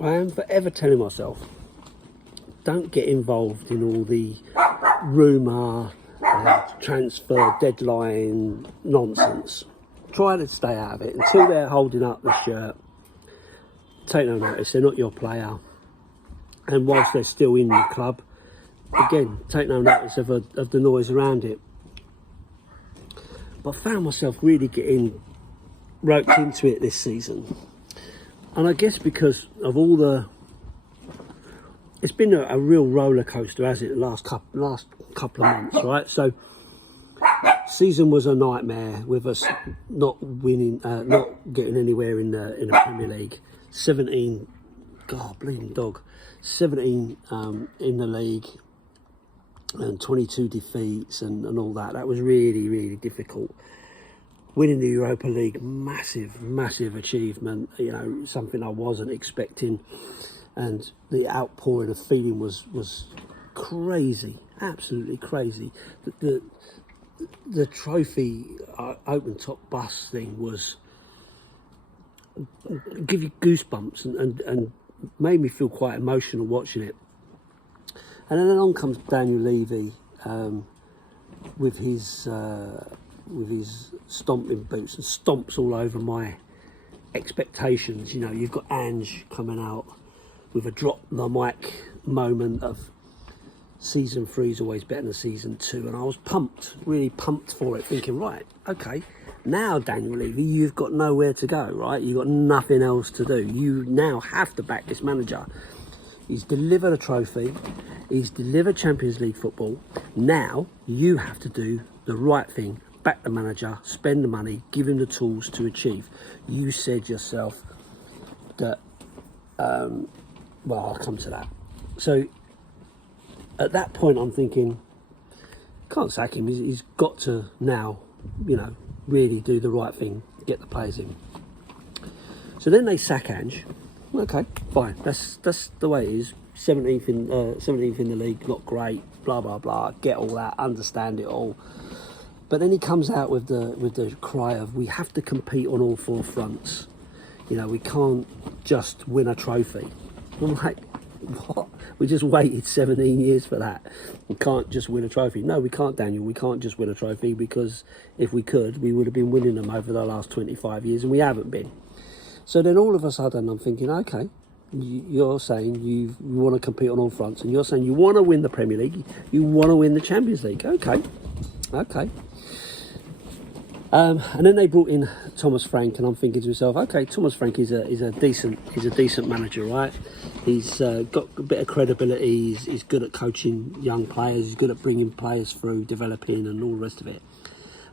I am forever telling myself, don't get involved in all the rumour, transfer deadline nonsense. Try to stay out of it until they're holding up the shirt. Take no notice, they're not your player. And whilst they're still in the club, again, take no notice of the noise around it. But I found myself really getting roped into it this season. And I guess because of all the... It's been a real roller coaster, hasn't it, the last couple of months, right? So, season was a nightmare with us not winning, not getting anywhere in the Premier League. 17, God, bleeding dog. 17 in the league and 22 defeats and all that. That was really, really difficult. Winning the Europa League, massive achievement. You know, something I wasn't expecting. And the outpouring of feeling was crazy, absolutely crazy. The trophy open top bus thing was give you goosebumps and made me feel quite emotional watching it. And then along comes Daniel Levy with his stomping boots and stomps all over my expectations. You know, you've got Ange coming out with a drop the mic moment of season 3 is always better than season 2, and I was pumped, really pumped for it, thinking, right, okay, now Daniel Levy, you've got nowhere to go, right? You've got nothing else to do. You now have to back this manager. He's delivered a trophy, he's delivered Champions League football. Now you have to do the right thing, back the manager, spend the money, give him the tools to achieve. You said yourself that well, I'll come to that. So at that point I'm thinking, can't sack him, he's got to now, you know, really do the right thing, get the players in. So then they sack Ange. Okay, fine, that's the way it is. 17th in the league, not great, blah blah blah, get all that, understand it all. But then he comes out with the cry of, we have to compete on all 4 fronts. You know, we can't just win a trophy. I'm like, what? We just waited 17 years for that. We can't just win a trophy. No, we can't, Daniel. We can't just win a trophy, because if we could, we would have been winning them over the last 25 years, and we haven't been. So then all of a sudden I'm thinking, okay, you're saying you want to compete on all fronts, and you're saying you want to win the Premier League, you want to win the Champions League. Okay. And then they brought in Thomas Frank, and I'm thinking to myself, okay, Thomas Frank is a decent manager, right? He's got a bit of credibility. He's good at coaching young players. He's good at bringing players through, developing, and all the rest of it.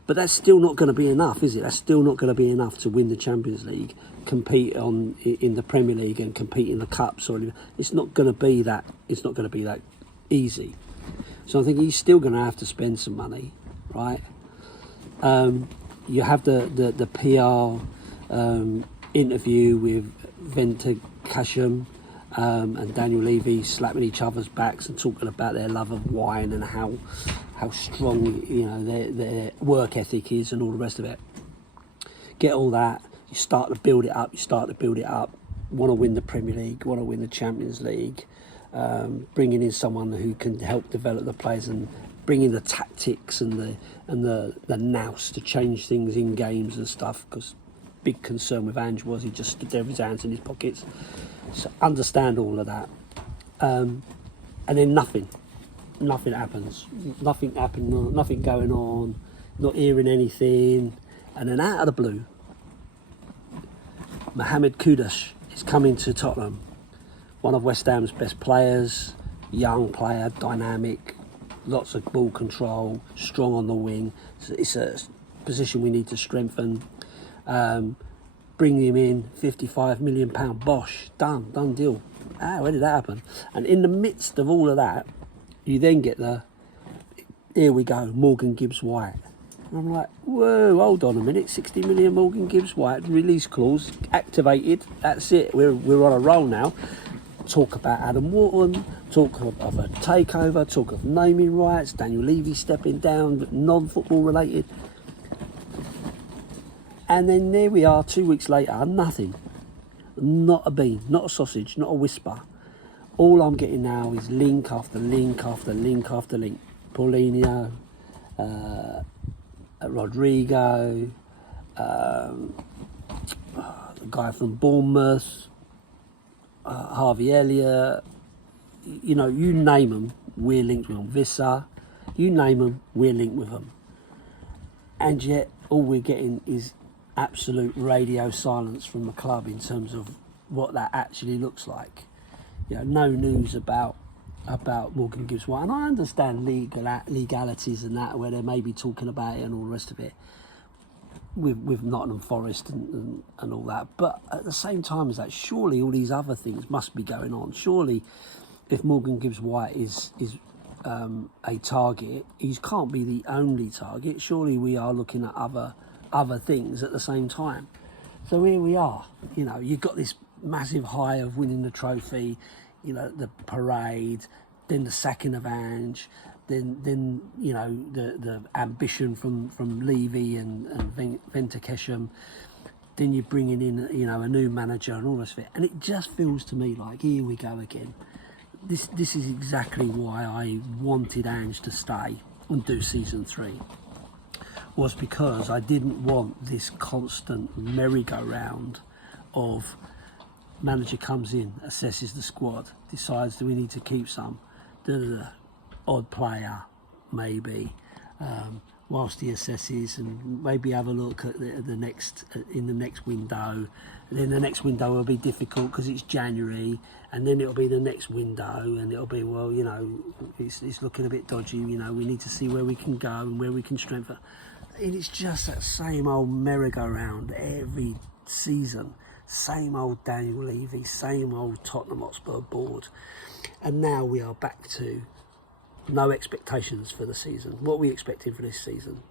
But that's still not going to be enough, is it? That's still not going to be enough to win the Champions League, compete in the Premier League, and compete in the cups. It's not going to be that. It's not going to be that easy. So I think he's still going to have to spend some money, right? You have the PR interview with Ventukasham and Daniel Levy slapping each other's backs and talking about their love of wine and how strong, you know, their work ethic is and all the rest of it. Get all that, you start to build it up, want to win the Premier League, want to win the Champions League, bringing in someone who can help develop the players and bringing the tactics and the nous to change things in games and stuff, because big concern with Ange was he just stood there with his hands in his pockets. So understand all of that, and then nothing happens, nothing going on, not hearing anything, and then out of the blue, Muhamed Besic is coming to Tottenham, one of West Ham's best players, young player, dynamic, lots of ball control, strong on the wing. It's a position we need to strengthen. Bring him in, £55 million, bosh, done deal. Where did that happen? And in the midst of all of that, you then get here we go, Morgan Gibbs-White. And I'm like, whoa, hold on a minute, 60 million Morgan Gibbs-White, release clause activated, that's it, we're on a roll now. Talk about Adam Wharton, talk of a takeover, talk of naming rights, Daniel Levy stepping down, but non-football related. And then there we are 2 weeks later, nothing. Not a bean, not a sausage, not a whisper. All I'm getting now is link after link after link after link. Paulinho, Rodrigo, the guy from Bournemouth, Harvey Elliott, you know, you name them, we're linked with them. Vissa, you name them, we're linked with them. And yet, all we're getting is absolute radio silence from the club in terms of what that actually looks like. You know, no news about Morgan Gibbs White. And I understand legalities and that, where they may be talking about it and all the rest of it with Nottingham Forest and all that. But at the same time as that, surely all these other things must be going on. Surely, if Morgan Gibbs White is a target, he can't be the only target. Surely we are looking at other things at the same time. So here we are. You know, you've got this massive high of winning the trophy, you know, the parade, then the sacking of Ange, then you know the ambition from Levy and Ventukesham. Then you're bringing in, you know, a new manager and all the rest of it, and it just feels to me like here we go again. This is exactly why I wanted Ange to stay and do season 3. Was because I didn't want this constant merry-go-round of manager comes in, assesses the squad, decides do we need to keep some, odd player maybe, whilst he assesses, and maybe have a look at the next window. And then the next window will be difficult because it's January, and then it'll be the next window, and it'll be, well, you know, it's looking a bit dodgy. You know, we need to see where we can go and where we can strengthen. And it's just that same old merry-go-round every season. Same old Daniel Levy, same old Tottenham Hotspur board. And now we are back to no expectations for the season. What are we expecting for this season?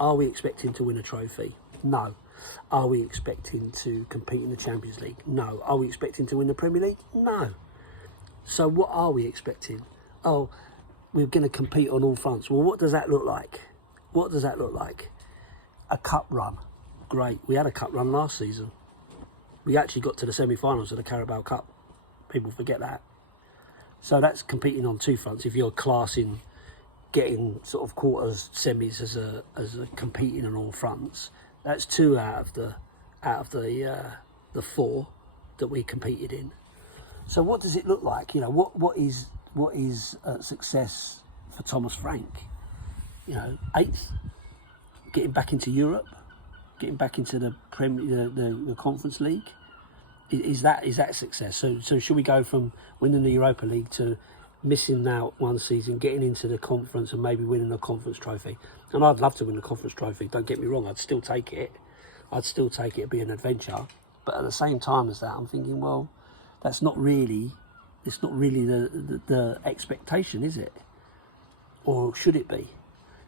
Are we expecting to win a trophy? No. Are we expecting to compete in the Champions League? No. Are we expecting to win the Premier League? No. So what are we expecting? Oh, we're going to compete on all fronts. Well, what does that look like? What does that look like? A cup run. Great. We had a cup run last season. We actually got to the semi-finals of the Carabao Cup. People forget that. So that's competing on two fronts. If you're classing getting sort of quarters, semis as a competing on all fronts, that's 2 out of the 4 that we competed in. So what does it look like? You know, what is success for Thomas Frank? You know, 8th, getting back into Europe, getting back into the the Conference League. Is that success? So should we go from winning the Europa League to missing out one season, getting into the conference and maybe winning a conference trophy? And I'd love to win a conference trophy, don't get me wrong, I'd still take it. It'd be an adventure. But at the same time as that, I'm thinking, well, it's not really the expectation, is it? Or should it be?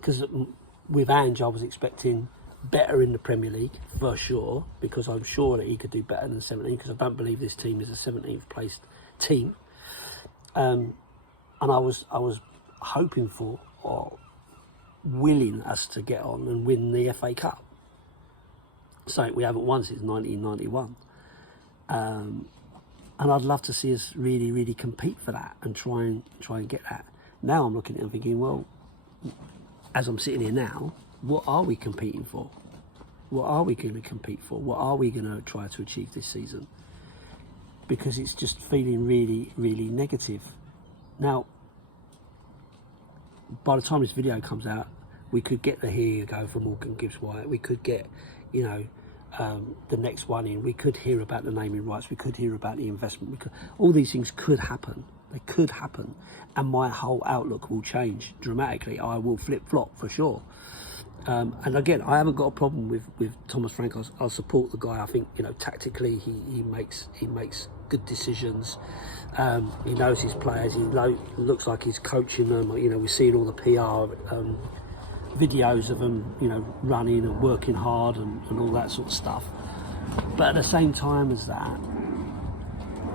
Because with Ange, I was expecting better in the Premier League, for sure, because I'm sure that he could do better than 17, because I don't believe this team is a 17th placed team. And I was hoping for, or willing us to get on and win the FA Cup. So we haven't won since 1991. And I'd love to see us really, really compete for that and try and get that. Now I'm looking at it and thinking, well, as I'm sitting here now, what are we competing for? What are we going to compete for? What are we going to try to achieve this season? Because it's just feeling really, really negative. Now, by the time this video comes out, we could get the here you go from Morgan Gibbs White. We could get, you know, the next one in. We could hear about the naming rights. We could hear about the investment. All these things could happen. They could happen, and my whole outlook will change dramatically. I will flip-flop for sure. And again, I haven't got a problem with Thomas Frank. I'll support the guy. I think, you know, tactically he makes good decisions. He knows his players. He looks like he's coaching them. You know, we're seeing all the PR videos of them, you know, running and working hard and all that sort of stuff. But at the same time as that,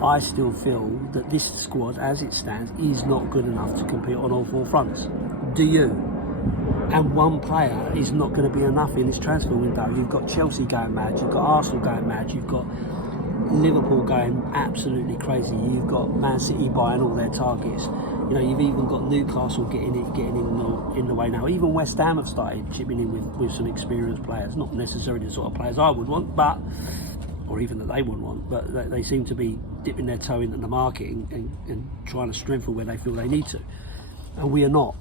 I still feel that this squad, as it stands, is not good enough to compete on all 4 fronts. Do you? And one player is not going to be enough in this transfer window. You've got Chelsea going mad, you've got Arsenal going mad, you've got Liverpool going absolutely crazy. You've got Man City buying all their targets. You know, you've even got Newcastle getting in the way now. Even West Ham have started chipping in with some experienced players, not necessarily the sort of players I would want, but or even that they wouldn't want, but they seem to be dipping their toe into the market and trying to strengthen where they feel they need to, and we are not,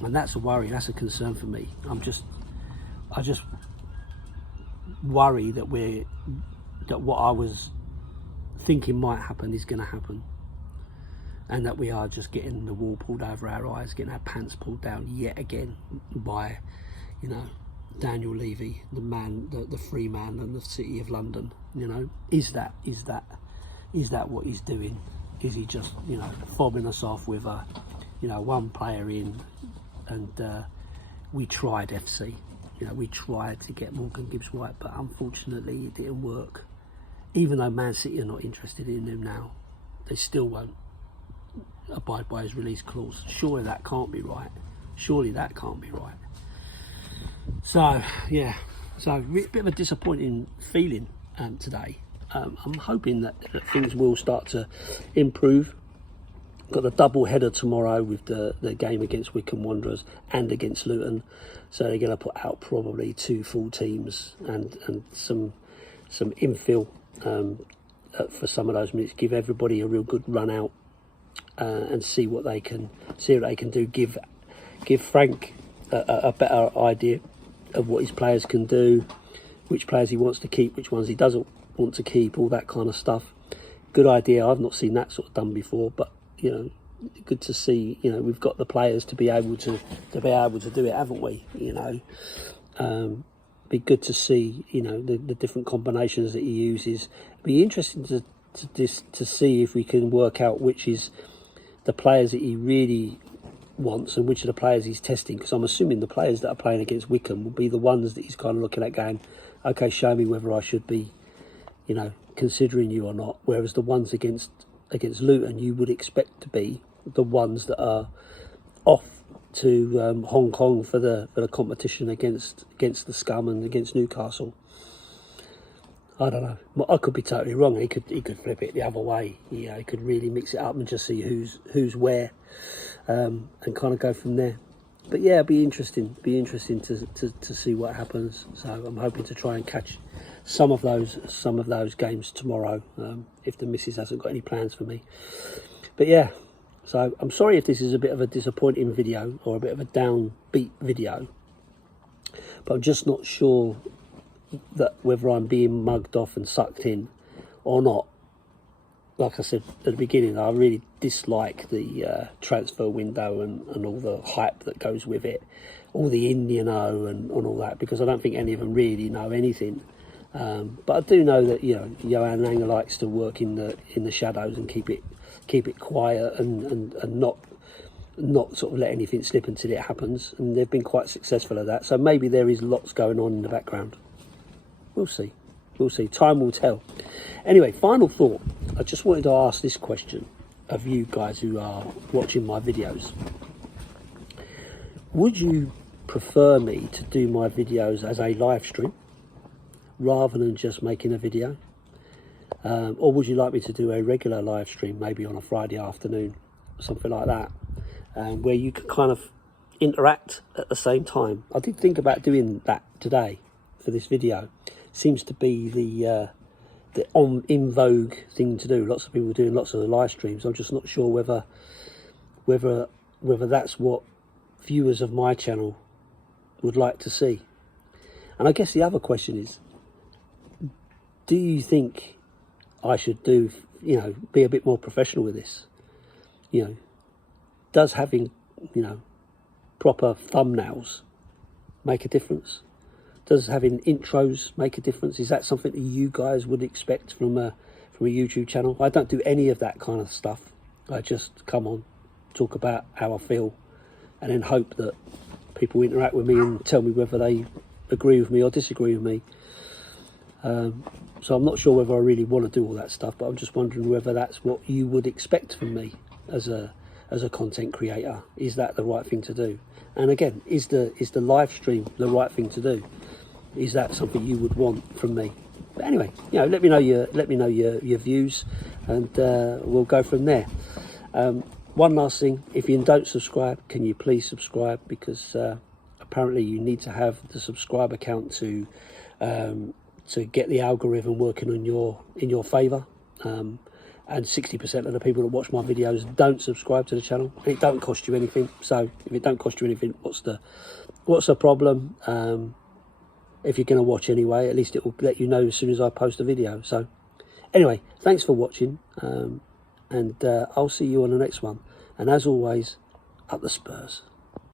and that's a worry. That's a concern for me. I just worry that what I was thinking might happen is going to happen, and that we are just getting the wool pulled over our eyes, getting our pants pulled down yet again by, you know, Daniel Levy, the man, the free man, and the City of London. You know, is that what he's doing? Is he just, you know, fobbing us off with a, you know, one player in, and we tried FC. You know, we tried to get Morgan Gibbs White, but unfortunately it didn't work. Even though Man City are not interested in him now, they still won't abide by his release clause. Surely that can't be right. Surely that can't be right. So, yeah. So, a bit of a disappointing feeling today. I'm hoping that things will start to improve. Got the double header tomorrow with the game against Wycombe Wanderers and against Luton. So they're going to put out probably 2 full teams and some infill for some of those minutes. Give everybody a real good run out and see what they can do. Give Frank a better idea of what his players can do, which players he wants to keep, which ones he doesn't want to keep, all that kind of stuff. Good idea. I've not seen that sort of done before, but you know, good to see. You know, we've got the players to be able to do it, haven't we? You know, be good to see. You know, the different combinations that he uses. It'd be interesting to see if we can work out which is the players that he really wants and which of the players he's testing. Because I'm assuming the players that are playing against Wycombe will be the ones that he's kind of looking at, going, okay, show me whether I should be, you know, considering you or not. Whereas the ones against Luton, you would expect to be the ones that are off to Hong Kong for the competition against the scum and against Newcastle. I don't know. I could be totally wrong. He could flip it the other way. You know, he could really mix it up and just see who's where, and kind of go from there. But yeah, it'd be interesting. To see what happens. So I'm hoping to try and catch some of those games tomorrow, if the missus hasn't got any plans for me. But yeah, so I'm sorry if this is a bit of a disappointing video or a bit of a downbeat video, but I'm just not sure that whether I'm being mugged off and sucked in or not. Like I said at the beginning, I really dislike the transfer window and all the hype that goes with it, all the and all that, because I don't think any of them really know anything. But I do know that, you know, Johan Langer likes to work in the shadows and keep it quiet and not sort of let anything slip until it happens, and they've been quite successful at that. So maybe there is lots going on in the background. We'll see. Time will tell. Anyway, final thought. I just wanted to ask this question of you guys who are watching my videos. Would you prefer me to do my videos as a live stream rather than just making a video? Or would you like me to do a regular live stream, maybe on a Friday afternoon, something like that, where you could kind of interact at the same time? I did think about doing that today for this video. Seems to be the in vogue thing to do. Lots of people are doing lots of the live streams. I'm just not sure whether that's what viewers of my channel would like to see. And I guess the other question is, do you think I should be a bit more professional with this? You know, does having, you know, proper thumbnails make a difference? Does having intros make a difference? Is that something that you guys would expect from a YouTube channel? I don't do any of that kind of stuff. I just come on, talk about how I feel, and then hope that people interact with me and tell me whether they agree with me or disagree with me. So I'm not sure whether I really want to do all that stuff, but I'm just wondering whether that's what you would expect from me as a content creator. Is that the right thing to do? And again, is the live stream the right thing to do? Is that something you would want from me? But anyway, you know, let me know your views, and we'll go from there. One last thing: if you don't subscribe, can you please subscribe? Because apparently you need to have the subscriber count to get the algorithm working in your favour. And 60% of the people that watch my videos don't subscribe to the channel. It don't cost you anything. So if it don't cost you anything, what's the problem? If you're going to watch anyway, at least it will let you know as soon as I post a video. So anyway, thanks for watching, and I'll see you on the next one. And as always, up the Spurs.